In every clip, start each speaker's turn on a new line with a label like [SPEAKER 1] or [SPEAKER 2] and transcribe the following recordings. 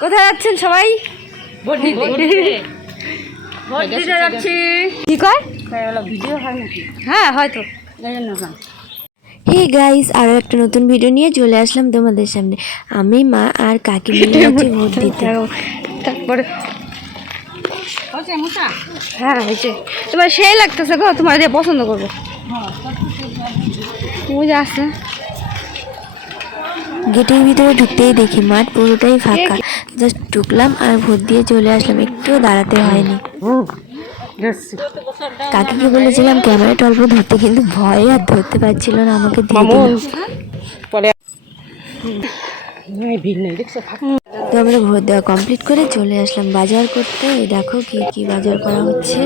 [SPEAKER 1] কোথায় যাচ্ছেন সবাই? কি কয়?
[SPEAKER 2] ভিডিও হয়
[SPEAKER 1] হ্যাঁ হয়তো।
[SPEAKER 3] হে গাইস আরও একটা নতুন ভিডিও নিয়ে চলে আসলাম তোমাদের সামনে। আমি মা আর কাকি মিলে যাচ্ছি ভোট দিতে।
[SPEAKER 1] তারপরে হ্যাঁ হয়েছে। তোমার সেই লাগতেছে গো তোমার দিয়ে পছন্দ করব। বুঝে আসছে
[SPEAKER 3] গেটের ভিতরে ঢুকতেই দেখি মাঠ পুরোটাই ফাঁকা। জাস্ট ঢুকলাম আর ভোট দিয়ে চলে আসলাম। একটু দাঁড়াতে হয়নি। কাকিকে বলেছিলাম ক্যামেরাটা অল্প ধরতে। কিন্তু ভয় আর ধরতে পারছিল না আমাকে দিয়ে তো আমরা ভোট দেওয়া কমপ্লিট করে চলে আসলাম বাজার করতে। দেখো কি কি বাজার করা হচ্ছে।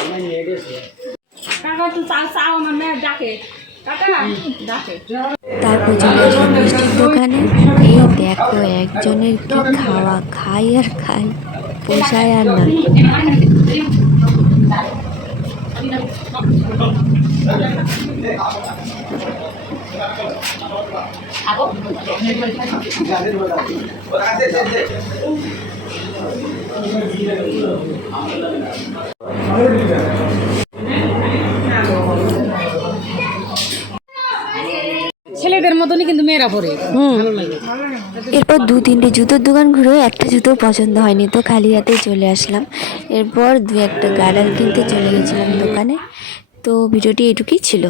[SPEAKER 2] কাকা
[SPEAKER 3] তারপর চলে আসলাম মিষ্টির দোকানে। এই দেখো, একজনের কি খাওয়া খাই আর খাই পোষায় আর না।
[SPEAKER 2] ছেলেদের মতনই কিন্তু মেয়েরা পরে।
[SPEAKER 3] এরপর দু তিনটে জুতোর দোকান ঘুরে একটা জুতো পছন্দ হয়নি তো খালি হাতে চলে আসলাম। এরপর দু একটা গার্ডার কিনতে চলে গেছিলাম দোকানে। তো ভিডিওটি এটুকুই ছিল।